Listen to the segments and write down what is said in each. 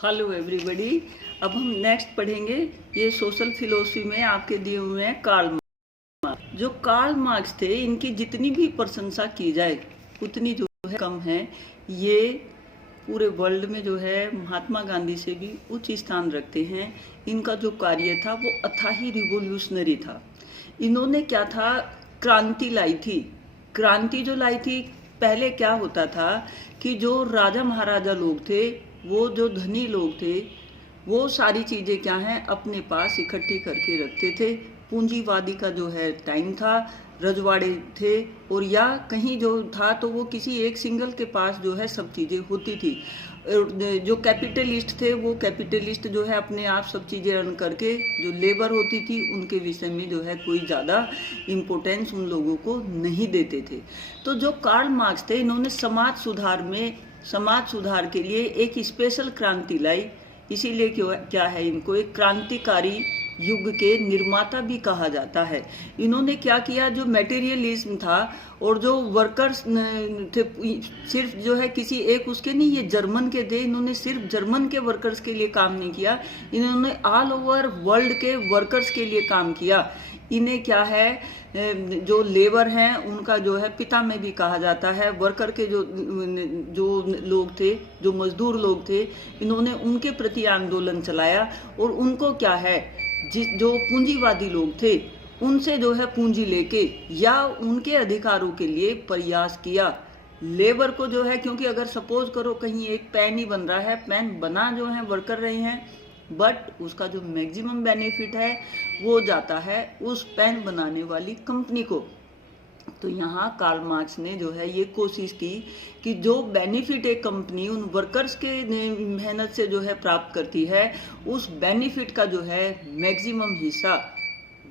Hello everybody. अब हम next पढ़ेंगे, ये सोशल फिलोसफी में आपके दिए हुए हैं कार्ल मार्क्स। जो कार्ल मार्क्स थे, इनकी जितनी भी प्रशंसा की जाए उतनी जो है कम है। ये पूरे वर्ल्ड में जो है महात्मा गांधी से भी उच्च स्थान रखते हैं। इनका जो कार्य था वो अथाही रिवोल्यूशनरी था। इन्होंने क्या था, क्रांति लाई थी। क्रांति जो लाई थी, पहले क्या होता था कि जो राजा महाराजा लोग थे, वो जो धनी लोग थे, वो सारी चीज़ें क्या हैं अपने पास इकट्ठी करके रखते थे। पूंजीवादी का जो है टाइम था, रजवाड़े थे, और या कहीं जो था तो वो किसी एक सिंगल के पास जो है सब चीज़ें होती थी। जो कैपिटलिस्ट थे, वो कैपिटलिस्ट जो है अपने आप सब चीज़ें अर्न करके, जो लेबर होती थी उनके विषय में जो है कोई ज़्यादा इम्पोर्टेंस उन लोगों को नहीं देते थे। तो जो कार्ल मार्क्स थे, इन्होंने समाज सुधार के लिए एक स्पेशल क्रांति लाई। इसीलिए क्या है, इनको एक क्रांतिकारी युग के निर्माता भी कहा जाता है। इन्होंने क्या किया, जो मटेरियलिज्म था और जो वर्कर्स थे, सिर्फ जो है किसी एक उसके नहीं, ये जर्मन के थे। इन्होंने सिर्फ जर्मन के वर्कर्स के लिए काम नहीं किया, इन्होंने ऑल ओवर वर्ल्ड के वर्कर्स के लिए काम किया। इन्हें क्या है, जो लेबर हैं उनका जो है पिता में भी कहा जाता है। वर्कर के जो लोग थे, जो मजदूर लोग थे, इन्होंने उनके प्रति आंदोलन चलाया। और उनको क्या है, जो पूंजीवादी लोग थे उनसे जो है पूंजी लेके या उनके अधिकारों के लिए प्रयास किया। लेबर को जो है, क्योंकि अगर सपोज करो कहीं एक पेन ही बन रहा है, पेन बना जो है वर्कर रहे हैं, बट उसका जो मैक्सिमम बेनिफिट है वो जाता है उस पेन बनाने वाली कंपनी को। तो यहाँ कार्ल मार्क्स ने जो है ये कोशिश की कि जो बेनिफिट एक कंपनी उन वर्कर्स के मेहनत से जो है प्राप्त करती है, उस बेनिफिट का जो है मैक्सिमम हिस्सा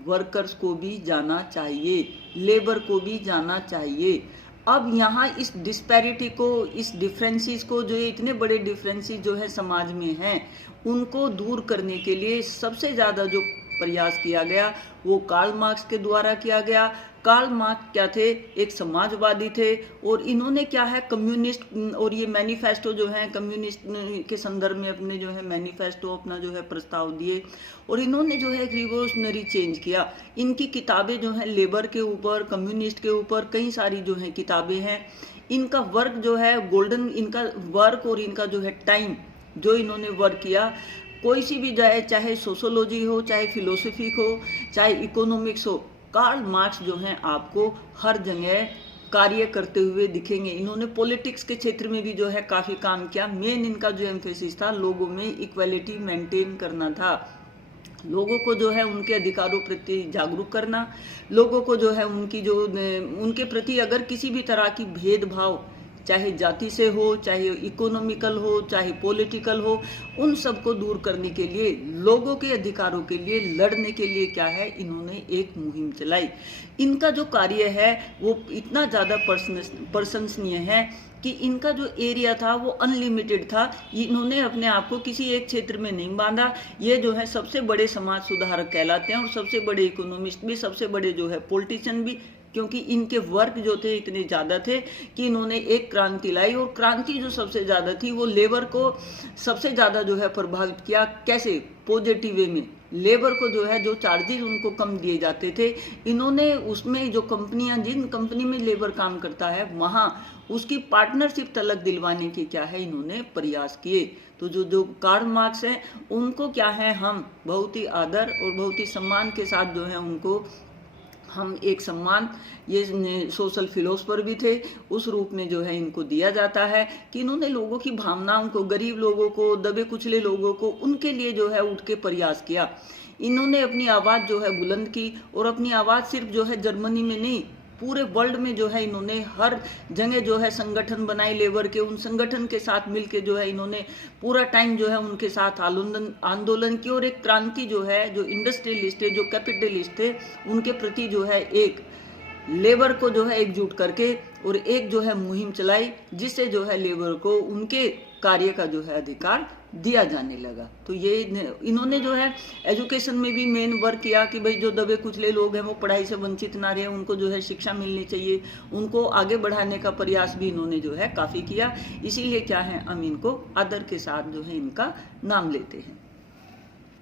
वर्कर्स को भी जाना चाहिए, लेबर को भी जाना चाहिए। अब यहाँ इस डिस्पैरिटी को, इस डिफरेंसेस को, जो इतने बड़े डिफरेंसेस जो है समाज में हैं, उनको दूर करने के लिए सबसे ज़्यादा जो प्रयास किया गया वो कार्ल मार्क्स के द्वारा किया गया। कार्ल मार्क्स क्या थे, एक समाजवादी थे, और इन्होंने क्या है कम्युनिस्ट, और ये मैनिफेस्टो जो है कम्युनिस्ट के संदर्भ में अपने जो है मैनिफेस्टो अपना जो है प्रस्ताव दिए, और इन्होंने जो है एक रिवोल्यूशनरी चेंज किया। इनकी किताबें जो है लेबर के ऊपर, कम्युनिस्ट के ऊपर कई सारी जो है किताबें हैं। इनका वर्क जो है गोल्डन, इनका वर्क और इनका जो है टाइम जो इन्होंने वर्क किया, कोई सी भी जाए, चाहे सोशोलॉजी हो, चाहे फिलोसफी हो, चाहे इकोनॉमिक्स हो, कार्ल मार्क्स जो हैं आपको हर जगह कार्य करते हुए दिखेंगे। इन्होंने पॉलिटिक्स के क्षेत्र में भी जो है काफ़ी काम किया। मेन इनका जो एम्फेसिस था, लोगों में इक्वालिटी मेंटेन करना था, लोगों को जो है उनके अधिकारों प्रति जागरूक करना, लोगों को जो है उनके प्रति अगर किसी भी तरह की भेदभाव, चाहे जाति से हो, चाहे इकोनॉमिकल हो, चाहे पॉलिटिकल हो, उन सब को दूर करने के लिए, लोगों के अधिकारों के लिए लड़ने के लिए क्या है, इन्होंने एक मुहिम चलाई। इनका जो कार्य है वो इतना ज़्यादा प्रशंसनीय है कि इनका जो एरिया था वो अनलिमिटेड था। इन्होंने अपने आप को किसी एक क्षेत्र में नहीं बांधा। ये जो है सबसे बड़े समाज सुधारक कहलाते हैं, और सबसे बड़े इकोनॉमिस्ट भी, सबसे बड़े जो है पॉलिटिशियन भी, क्योंकि इनके वर्क जो थे इतने ज़्यादा थे कि इन्होंने एक क्रांति लाई। और क्रांति जो सबसे ज़्यादा थी वो लेबर को सबसे ज़्यादा जो है प्रभावित किया। कैसे? पॉजिटिव वे में। लेबर को जो है, जो चार्जेस उनको कम दिए जाते थे, इन्होंने उसमें जो कंपनियां, जिन कंपनी में लेबर काम करता है वहाँ उसकी पार्टनरशिप तलक दिलवाने के क्या है इन्होंने प्रयास किए। तो जो कार्ल मार्क्स हैं उनको क्या है, हम बहुत ही आदर और बहुत ही सम्मान के साथ जो है उनको हम एक सम्मान, ये सोशल फिलोसफर भी थे, उस रूप में जो है इनको दिया जाता है कि इन्होंने लोगों की भावनाओं को, गरीब लोगों को, दबे कुचले लोगों को, उनके लिए जो है उठ के प्रयास किया। इन्होंने अपनी आवाज़ जो है बुलंद की, और अपनी आवाज़ सिर्फ जो है जर्मनी में नहीं, पूरे वर्ल्ड में जो है इन्होंने हर जगह जो है संगठन बनाए लेबर के। उन संगठन के साथ मिलके जो है इन्होंने पूरा टाइम जो है उनके साथ आंदोलन की, और एक क्रांति जो है, जो इंडस्ट्रियलिस्ट है, जो कैपिटलिस्ट थे, उनके प्रति जो है एक लेबर को जो है एकजुट करके और एक जो है मुहिम चलाई, जिससे जो है लेबर को उनके कार्य का जो है अधिकार दिया जाने लगा। तो ये इन्होंने जो है एजुकेशन में भी मेन वर्क किया कि भाई जो दबे कुचले लोग हैं वो पढ़ाई से वंचित ना रहे, उनको जो है शिक्षा मिलनी चाहिए, उनको आगे बढ़ाने का प्रयास भी इन्होंने जो है काफ़ी किया। इसीलिए क्या है, हम इनको आदर के साथ जो है इनका नाम लेते हैं।